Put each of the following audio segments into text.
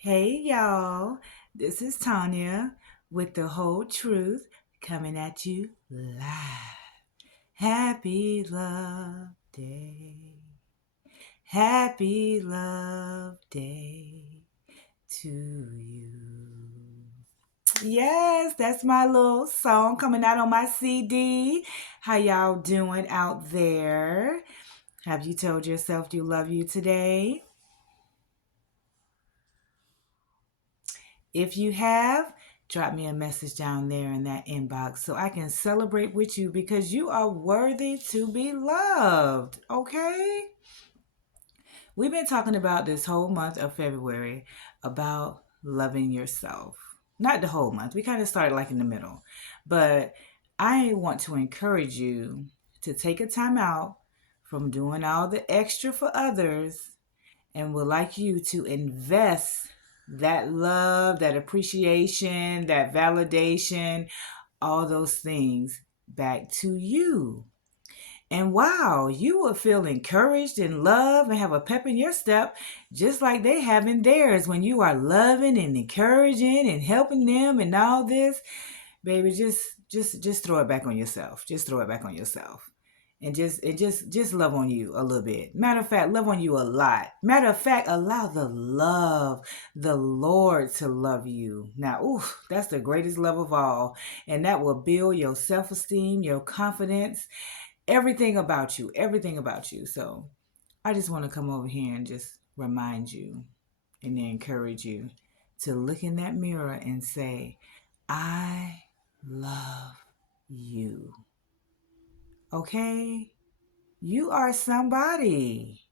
Hey y'all, this is Tanya with the whole truth coming at you live. Happy Love Day. Happy Love Day to you. Yes, that's my little song coming out on my CD. How y'all doing out there? Have you told yourself you love you today? If you have, drop me a message down there in that inbox so I can celebrate with you because you are worthy to be loved. Okay? We've been talking about this whole month of February about loving yourself. Not the whole month. We kind of started like in the middle. But I want to encourage you to take a time out from doing all the extra for others and would like you to invest that love, that appreciation, that validation, all those things back to you. And wow, you will feel encouraged and loved and have a pep in your step just like they have in theirs when you are loving and encouraging and helping them and all this. Baby, just throw it back on yourself. Just throw it back on yourself. And just love on you a little bit. Matter of fact, love on you a lot. Matter of fact, allow the Lord to love you. Now, ooh, that's the greatest love of all. And that will build your self-esteem, your confidence, everything about you. So I just want to come over here and just remind you and encourage you to look in that mirror and say, I love you. Okay? You are somebody.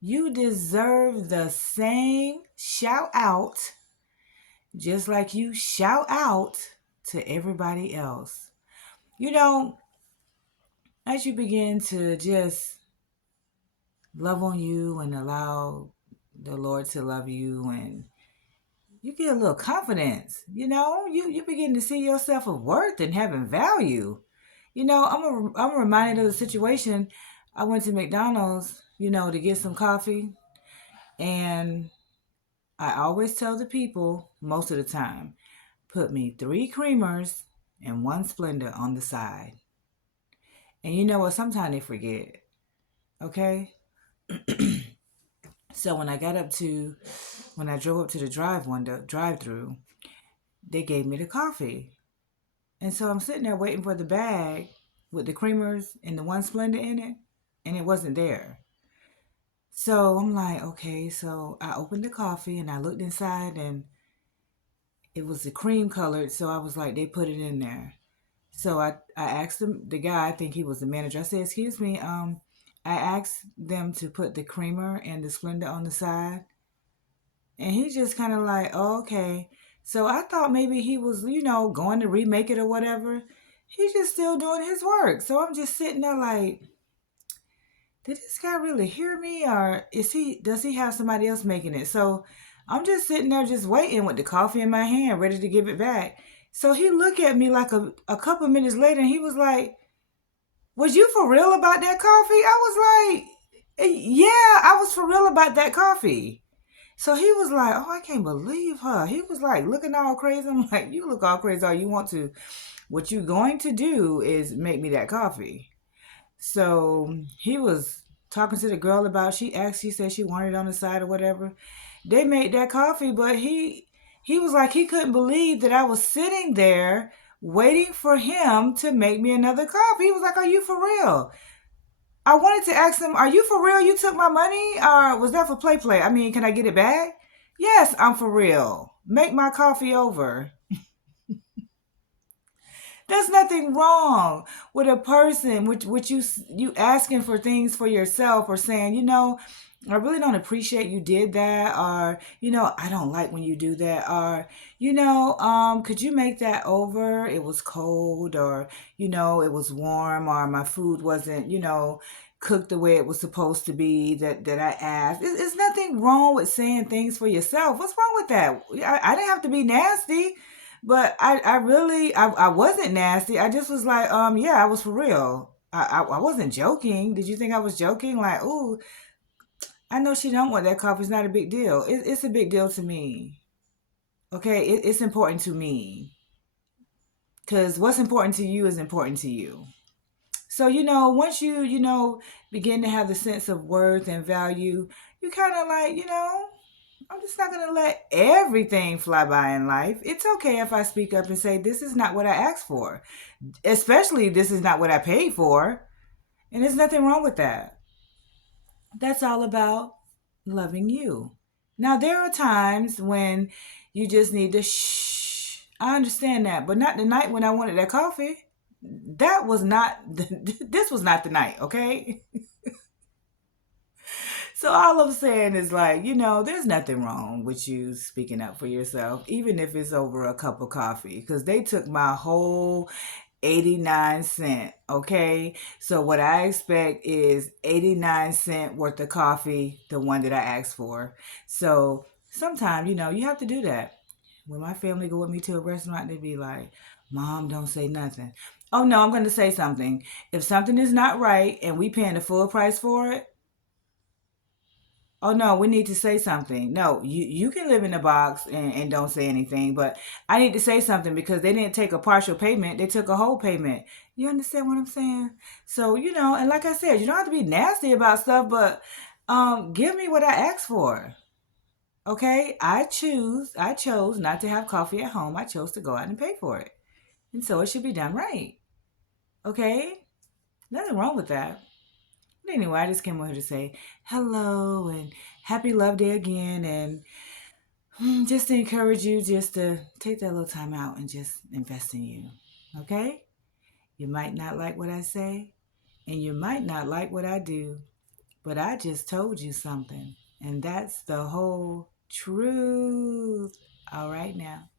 You deserve the same shout out just like you shout out to everybody else. You know, as you begin to just love on you and allow the Lord to love you and you get a little confidence, you begin to see yourself of worth and having value. I'm reminded of the situation. I went to McDonald's, to get some coffee, and I always tell the people most of the time, put me 3 creamers and 1 Splenda on the side. And you know what? Sometimes they forget. Okay. So when I drove up to the drive through, they gave me the coffee. And so I'm sitting there waiting for the bag with the creamers and the 1 Splenda in it, and it wasn't there. So I'm like, okay, so I opened the coffee and I looked inside and it was the cream colored. So I was like, they put it in there. So I asked the guy, I think he was the manager. I said, excuse me, I asked them to put the creamer and the Splenda on the side. And he just kind of like, oh, okay. So I thought maybe he was, going to remake it or whatever. He's just still doing his work. So I'm just sitting there like, did this guy really hear me or does he have somebody else making it? So I'm just sitting there just waiting with the coffee in my hand, ready to give it back. So he looked at me like a couple minutes later and he was like, was you for real about that coffee? I was like, yeah, I was for real about that coffee. So he was like, oh, I can't believe her. He was like looking all crazy. I'm like, you look all crazy all you want to. What you going to do is make me that coffee. So he was talking to the girl about, she said she wanted it on the side or whatever. They made that coffee, but he was like he couldn't believe that I was sitting there waiting for him to make me another coffee. He was like, are you for real? I wanted to ask him, are you for real? You took my money? Or was that for play? I mean, can I get it back? Yes, I'm for real. Make my coffee over. There's nothing wrong with a person which you asking for things for yourself or saying, I really don't appreciate you did that, or I don't like when you do that, or could you make that over? It was cold, or it was warm, or my food wasn't cooked the way it was supposed to be that I asked. It's nothing wrong with saying things for yourself. What's wrong with that? I didn't have to be nasty. But I really I wasn't nasty. I just was like, yeah, I was for real. I wasn't joking. Did you think I was joking? Like, ooh, I know she don't want that coffee. It's not a big deal. It's a big deal to me. Okay, it's important to me because what's important to you is important to you. So, once you begin to have the sense of worth and value, you kind of like, I'm just not going to let everything fly by in life. It's okay if I speak up and say, this is not what I asked for, especially this is not what I paid for. And there's nothing wrong with that. That's all about loving you. Now, there are times when you just need to shh. I understand that, but not the night when I wanted that coffee. That was not, this was not the night, okay? So all I'm saying is like, there's nothing wrong with you speaking up for yourself, even if it's over a cup of coffee, because they took my whole 89 cents. Okay. So what I expect is 89 cent worth of coffee, the one that I asked for. So sometimes, you have to do that. When my family go with me to a restaurant, they be like, Mom, don't say nothing. Oh no, I'm gonna say something. If something is not right and we paying the full price for it, oh no, we need to say something. No, you can live in the box and don't say anything, but I need to say something because they didn't take a partial payment, they took a whole payment. You understand what I'm saying? So, and like I said, you don't have to be nasty about stuff, but give me what I asked for. Okay? I chose not to have coffee at home. I chose to go out and pay for it. And so it should be done right. Okay? Nothing wrong with that. But anyway, I just came over here to say hello and happy Love Day again, and just to encourage you just to take that little time out and just invest in you. Okay? You might not like what I say, and you might not like what I do, but I just told you something, and that's the whole truth. All right now.